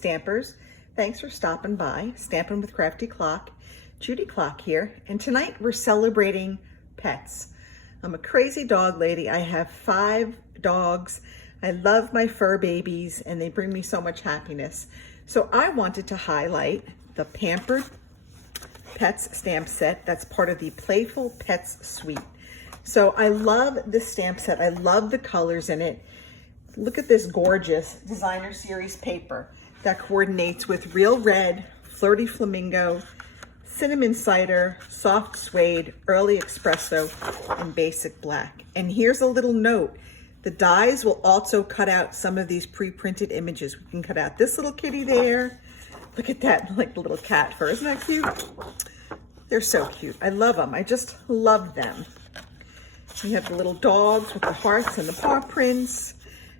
Stampers. Thanks for stopping by. Stampin' with Crafty Klock. Judy Klock here, and tonight we're celebrating pets. I'm a crazy dog lady. I have 5 dogs. I love my fur babies, and they bring me so much happiness. So I wanted to highlight the Pampered Pets stamp set that's part of the Playful Pets suite. So I love this stamp set. I love the colors in it. Look at this gorgeous designer series paper that coordinates with real red, flirty flamingo, cinnamon cider, soft suede, early espresso, and basic black. And here's a little note. The dies will also cut out some of these pre-printed images. We can cut out this little kitty there. Look at that, like the little cat fur. Isn't that cute? They're so cute. I love them. I just love them. We have the little dogs with the hearts and the paw prints.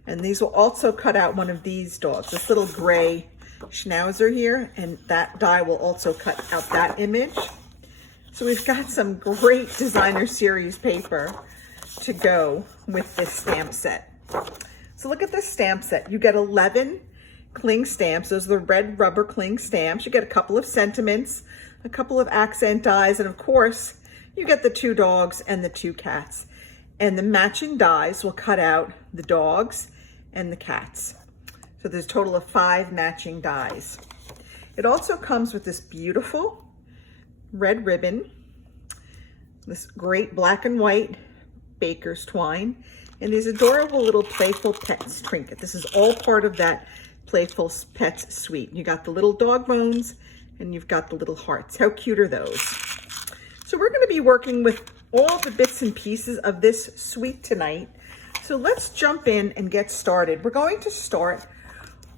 And these will also cut out one of these dogs, this little gray schnauzer here, and that die will also cut out that image. So we've got some great designer series paper to go with this stamp set. So look at this stamp set. You get 11 cling stamps. Those are the red rubber cling stamps. You get a couple of sentiments, a couple of accent dies, and of course, you get the 2 dogs and the 2 cats. And the matching dies will cut out the dogs and the cats. So there's a total of 5 matching dies. It also comes with this beautiful red ribbon, this great black and white baker's twine, and these adorable little Playful Pets trinket. This is all part of that Playful Pets suite. You got the little dog bones and you've got the little hearts. How cute are those? So we're going to be working with all the bits and pieces of this suite tonight. So let's jump in and get started. We're going to start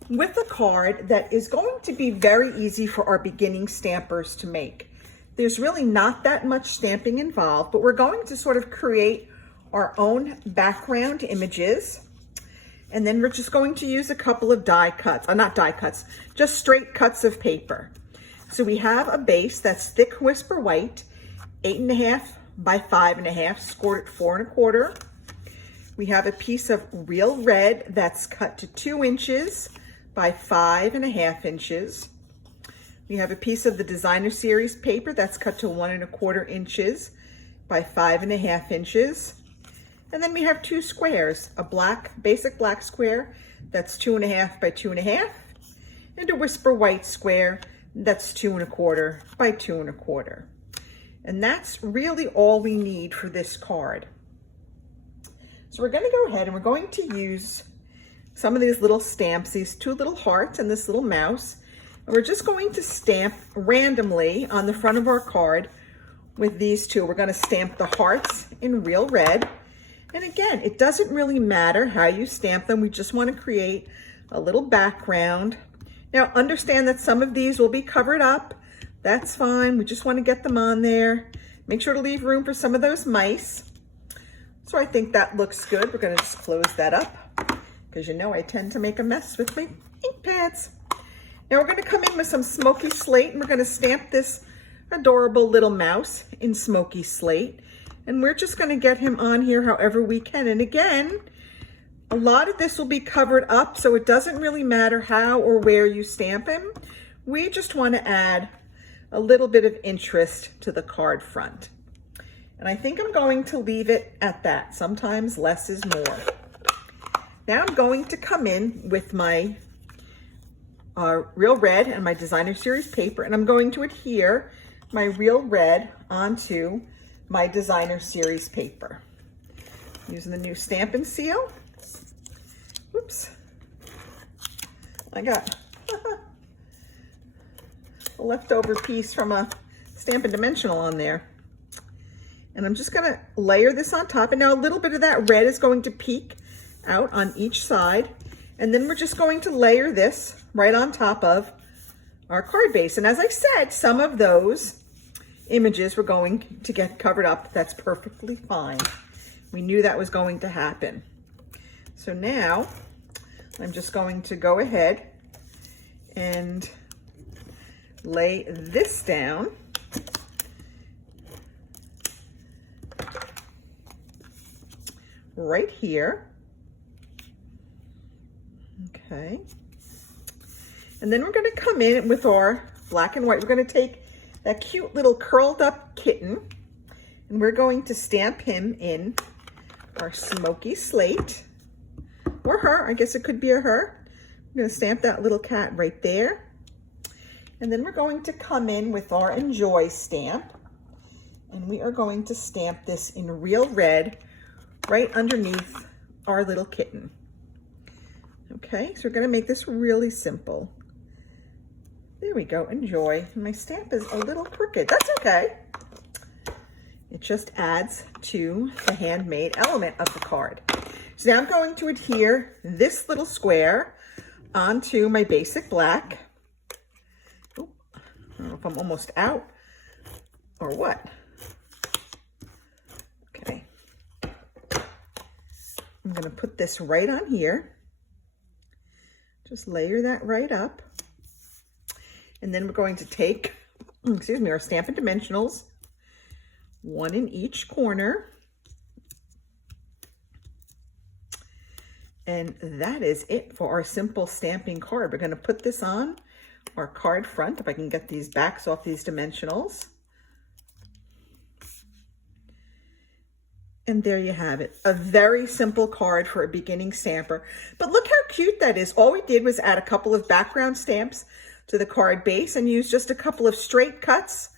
with a card that is going to be very easy for our beginning stampers to make. There's really not that much stamping involved, but we're going to sort of create our own background images. And then we're just going to use a couple of die cuts, not die cuts, just straight cuts of paper. So we have a base that's thick whisper white, 8.5 by 5.5, scored at 4 1/4. We have a piece of real red that's cut to 2 inches by 5.5 inches. We have a piece of the designer series paper that's cut to 1 1/4 inches by 5.5 inches. And then we have 2 squares, a basic black square that's 2.5 by 2.5, and a whisper white square that's 2 1/4 by 2 1/4. And that's really all we need for this card. So we're going to go ahead and we're going to use some of these little stamps, these 2 little hearts and this little mouse. And we're just going to stamp randomly on the front of our card with these 2. We're going to stamp the hearts in real red. And again, it doesn't really matter how you stamp them. We just want to create a little background. Now understand that some of these will be covered up. That's fine. We just want to get them on there. Make sure to leave room for some of those mice. So I think that looks good. We're going to just close that up because you know I tend to make a mess with my ink pads. Now we're going to come in with some smoky slate and we're going to stamp this adorable little mouse in smoky slate. And we're just going to get him on here however we can. And again, a lot of this will be covered up, so it doesn't really matter how or where you stamp him. We just want to add a little bit of interest to the card front. And I think I'm going to leave it at that. Sometimes less is more. Now I'm going to come in with my real red and my designer series paper, and I'm going to adhere my real red onto my designer series paper. Using the new Stampin' seal. Oops. I got a leftover piece from a Stampin' Dimensional on there. And I'm just gonna layer this on top. And now a little bit of that red is going to peek out on each side. And then we're just going to layer this right on top of our card base. And as I said, some of those images were going to get covered up. That's perfectly fine. We knew that was going to happen. So now I'm just going to go ahead and lay this down. Right here. Okay. And then we're going to come in with our black and white. We're going to take that cute little curled up kitten and we're going to stamp him in our smoky slate, or her, I guess it could be a her. I'm going to stamp that little cat right there. And then we're going to come in with our Enjoy stamp and we are going to stamp this in real red right underneath our little kitten. Okay, so we're going to make this really simple. There we go, Enjoy. My stamp is a little crooked. That's okay. It just adds to the handmade element of the card. So now I'm going to adhere this little square onto my basic black. Oh, I don't know if I'm almost out or what. Okay. I'm going to put this right on here. Just layer that right up. And then we're going to take, excuse me, our Stampin' Dimensionals, one in each corner. And that is it for our simple stamping card. We're going to put this on our card front, if I can get these backs off these dimensionals. And there you have it, a very simple card for a beginning stamper. But look how cute that is. All we did was add a couple of background stamps to the card base and use just a couple of straight cuts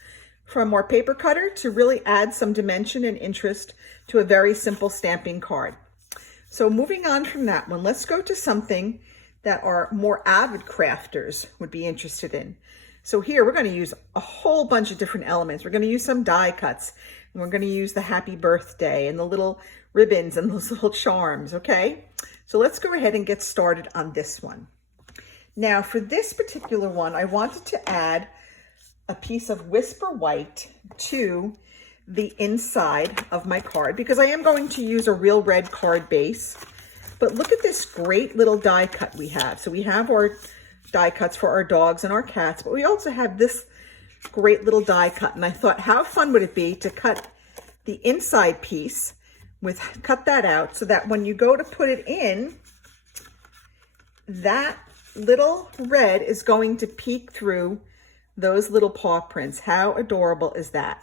from our paper cutter to really add some dimension and interest to a very simple stamping card. So moving on from that one, let's go to something that our more avid crafters would be interested in. So here we're going to use a whole bunch of different elements. We're going to use some die cuts, and we're going to use the happy birthday and the little ribbons and those little charms, okay? So let's go ahead and get started on this one. Now for this particular one, I wanted to add a piece of Whisper White to the inside of my card because I am going to use a real red card base. But look at this great little die cut we have. So we have our die cuts for our dogs and our cats, but we also have this great little die cut. And I thought, how fun would it be to cut the inside piece cut that out so that when you go to put it in, that little red is going to peek through those little paw prints. How adorable is that?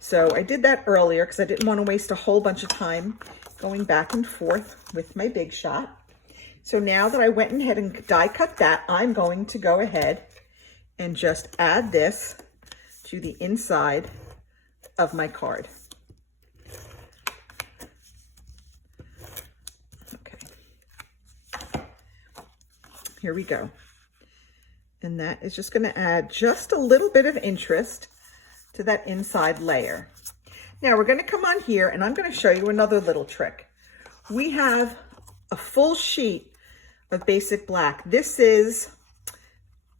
So I did that earlier because I didn't want to waste a whole bunch of time going back and forth with my Big Shot. So now that I went ahead and die cut that, I'm going to go ahead and just add this to the inside of my card. Okay. Here we go. And that is just going to add just a little bit of interest to that inside layer. Now we're going to come on here and I'm going to show you another little trick. We have a full sheet of basic black. This is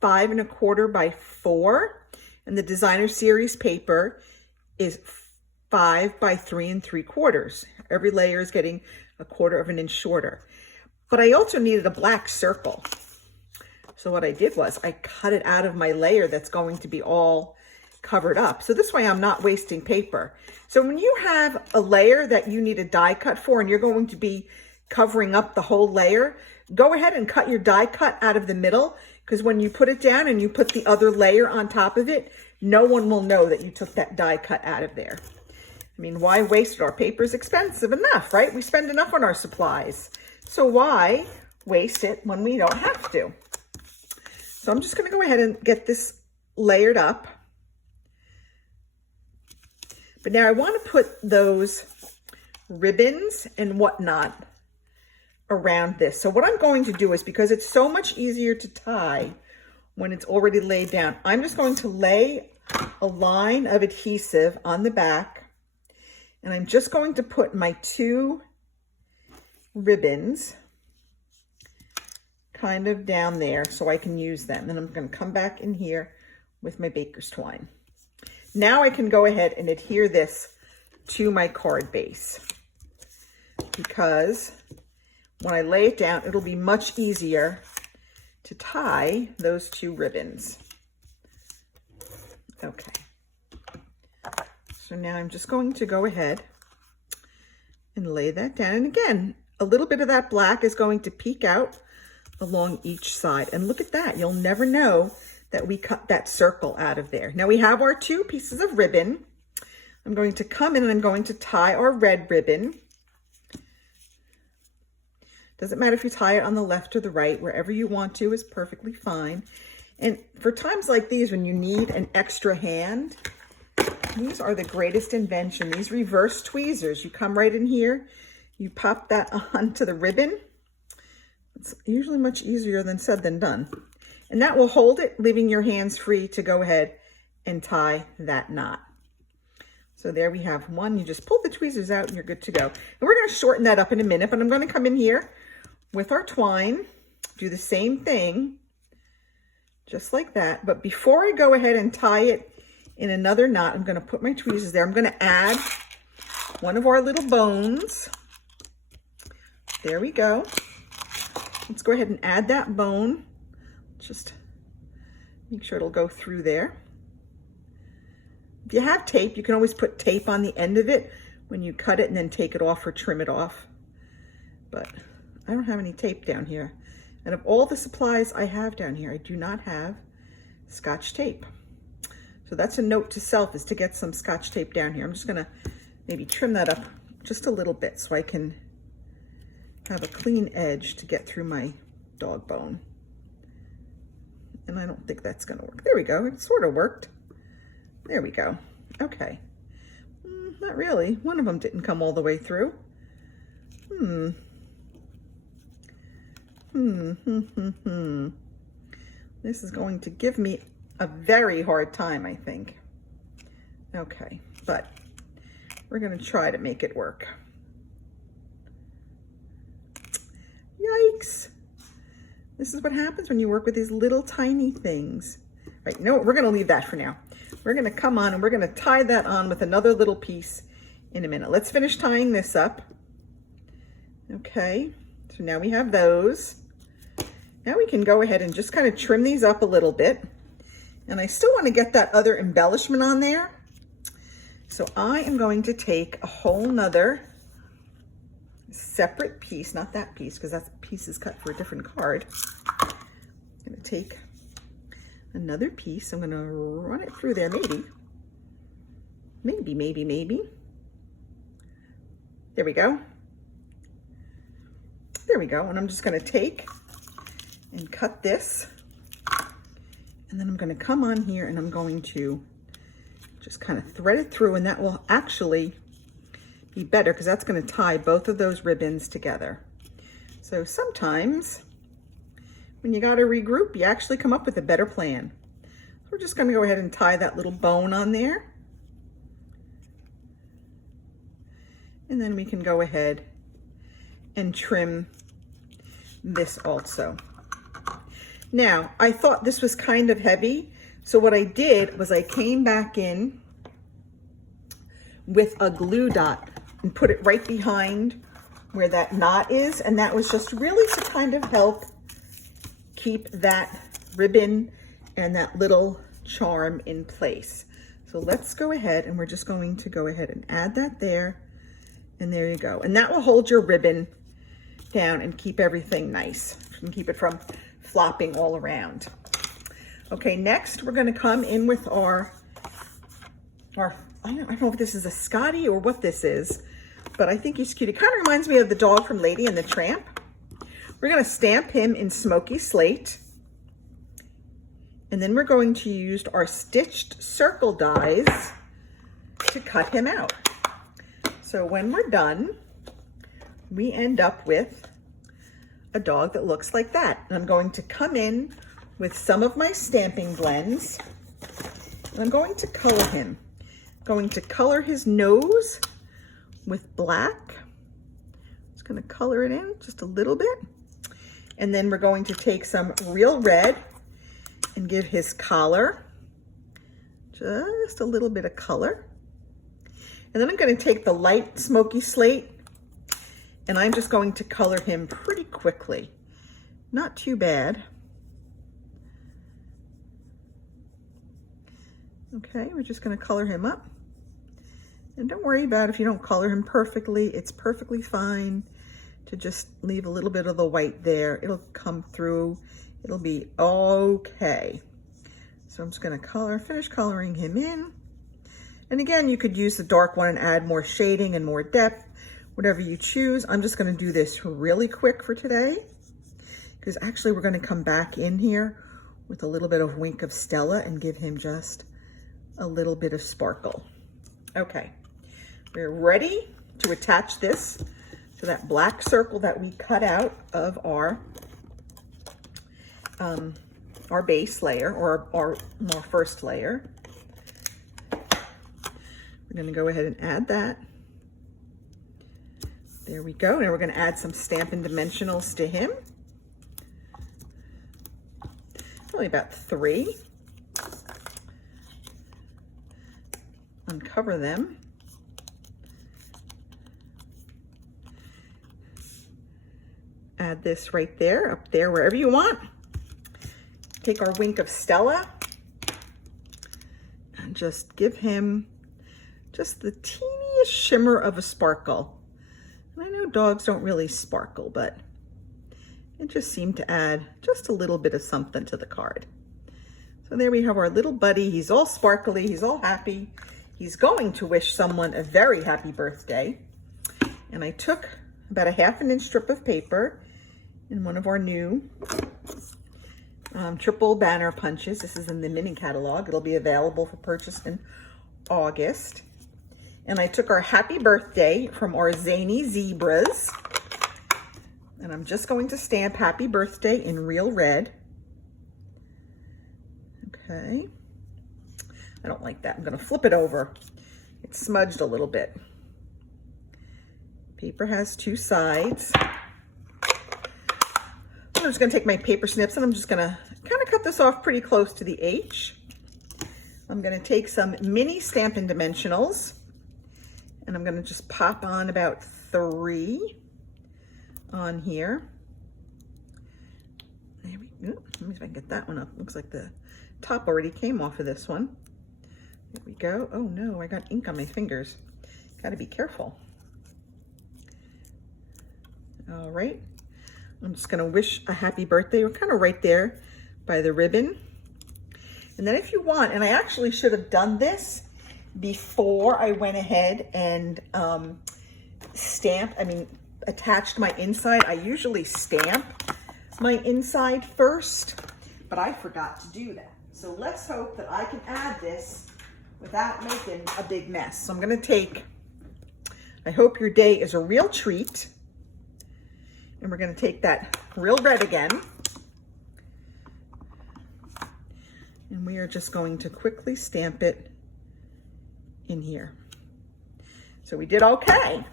5 1/4 by 4 and the designer series paper is 5 by 3 3/4. Every layer is getting 1/4 of an inch shorter. But I also needed a black circle. So what I did was I cut it out of my layer that's going to be all covered up. So this way I'm not wasting paper. So when you have a layer that you need a die cut for and you're going to be covering up the whole layer, go ahead and cut your die cut out of the middle, because when you put it down and you put the other layer on top of it, no one will know that you took that die cut out of there. I mean, why waste it? Our paper's expensive enough, right? We spend enough on our supplies. So why waste it when we don't have to? So I'm just going to go ahead and get this layered up. But now I want to put those ribbons and whatnot around this. So what I'm going to do is, because it's so much easier to tie when it's already laid down, I'm just going to lay a line of adhesive on the back, and I'm just going to put my 2 ribbons kind of down there so I can use them. And I'm going to come back in here with my baker's twine. Now I can go ahead and adhere this to my card base, because when I lay it down, it'll be much easier to tie those 2 ribbons. Okay. So now I'm just going to go ahead and lay that down. And again, a little bit of that black is going to peek out along each side. And look at that, you'll never know that we cut that circle out of there. Now we have our 2 pieces of ribbon. I'm going to come in and I'm going to tie our red ribbon. Doesn't matter if you tie it on the left or the right, wherever you want to is perfectly fine. And for times like these, when you need an extra hand, these are the greatest invention. These reverse tweezers, you come right in here, you pop that onto the ribbon. It's usually much easier than said than done. And that will hold it, leaving your hands free to go ahead and tie that knot. So there we have one. You just pull the tweezers out and you're good to go. And we're going to shorten that up in a minute, but I'm going to come in here with our twine, do the same thing, just like that. But before I go ahead and tie it in another knot, I'm going to put my tweezers there. I'm going to add one of our little bones. There we go. Let's go ahead and add that bone. Just make sure it'll go through there. If you have tape, you can always put tape on the end of it when you cut it and then take it off or trim it off. But I don't have any tape down here. And of all the supplies I have down here, I do not have Scotch tape. So that's a note to self, is to get some Scotch tape down here. I'm just gonna maybe trim that up just a little bit so I can have a clean edge to get through my dog bone. And I don't think that's gonna work. There we go, it sort of worked. There we go, okay. Not really, one of them didn't come all the way through. This is going to give me a very hard time, I think. Okay, but we're gonna try to make it work. Yikes. This is what happens when you work with these little tiny things. Right, you know what, we're gonna leave that for now. We're gonna come on and we're gonna tie that on with another little piece in a minute. Let's finish tying this up. Okay, so now we have those. Now we can go ahead and just kind of trim these up a little bit. And I still want to get that other embellishment on there. So I am going to take a whole nother separate piece, not that piece, because that piece is cut for a different card. I'm going to take another piece. I'm going to run it through there, maybe. Maybe. There we go. There we go. And I'm just going to take and cut this. And then I'm going to come on here and I'm going to just kind of thread it through, and that will actually be better because that's going to tie both of those ribbons together. So sometimes when you got to regroup, you actually come up with a better plan. So we're just going to go ahead and tie that little bone on there. And then we can go ahead and trim this also. Now, I thought this was kind of heavy, so what I did was I came back in with a glue dot and put it right behind where that knot is, and that was just really to kind of help keep that ribbon and that little charm in place. So let's go ahead and we're just going to go ahead and add that there, and there you go. And that will hold your ribbon down and keep everything nice and keep it from flopping all around. Okay, next we're going to come in with our I don't know if this is a Scotty or what this is, but I think he's cute. It kind of reminds me of the dog from Lady and the Tramp. We're going to stamp him in smoky slate, and then we're going to use our stitched circle dies to cut him out. So when we're done, we end up with a dog that looks like that. And I'm going to come in with some of my stamping blends, and I'm going to color him. I'm going to color his nose with black. Just going to color it in just a little bit. And then we're going to take some real red and give his collar just a little bit of color. And then I'm going to take the light smoky slate, and I'm just going to color him pretty quickly. Not too bad. Okay, we're just going to color him up. And don't worry about if you don't color him perfectly. It's perfectly fine. to just leave a little bit of the white there. It'll come through. It'll be okay. So I'm just gonna finish coloring him in. And again, you could use the dark one and add more shading and more depth, whatever you choose. I'm just gonna do this really quick for today, because actually we're gonna come back in here with a little bit of Wink of Stella and give him just a little bit of sparkle. Okay, we're ready to attach this to that black circle that we cut out of our base layer, or our first layer. We're gonna go ahead and add that. There we go. And we're gonna add some Stampin' Dimensionals to him. Only about 3. Uncover them. Add this right there, up there, wherever you want. Take our Wink of Stella and just give him just the teeniest shimmer of a sparkle. And I know dogs don't really sparkle, but it just seemed to add just a little bit of something to the card. So there we have our little buddy. He's all sparkly, he's all happy. He's going to wish someone a very happy birthday. And I took about a 1/2 inch strip of paper in one of our new triple banner punches. This is in the mini catalog. It'll be available for purchase in August. And I took our happy birthday from our Zany Zebras. And I'm just going to stamp happy birthday in real red. Okay. I don't like that. I'm going to flip it over. It's smudged a little bit. Paper has 2 sides. I'm just going to take my paper snips and I'm just going to kind of cut this off pretty close to the H. I'm going to take some mini Stampin' Dimensionals and I'm going to just pop on about 3 on here. There we go. Let me see if I can get that one up. Looks like the top already came off of this one. There we go. Oh no, I got ink on my fingers. Got to be careful. All right. I'm just going to wish a happy birthday. We're kind of right there by the ribbon. And then if you want, and I actually should have done this before I went ahead and attached my inside. I usually stamp my inside first, but I forgot to do that. So let's hope that I can add this without making a big mess. So I'm going to take, I hope your day is a real treat. And we're going to take that real red again. And we are just going to quickly stamp it in here. So we did okay.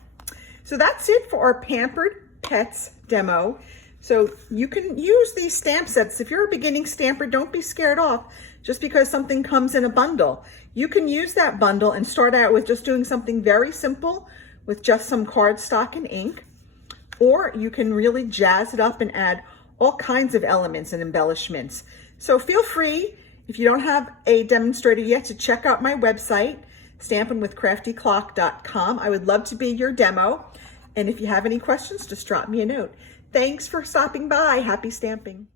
So that's it for our Pampered Pets demo. So you can use these stamp sets. If you're a beginning stamper, don't be scared off just because something comes in a bundle. You can use that bundle and start out with just doing something very simple with just some cardstock and ink. Or you can really jazz it up and add all kinds of elements and embellishments. So feel free, if you don't have a demonstrator yet, to check out my website, stampinwithcraftyclock.com. I would love to be your demo. And if you have any questions, just drop me a note. Thanks for stopping by. Happy stamping.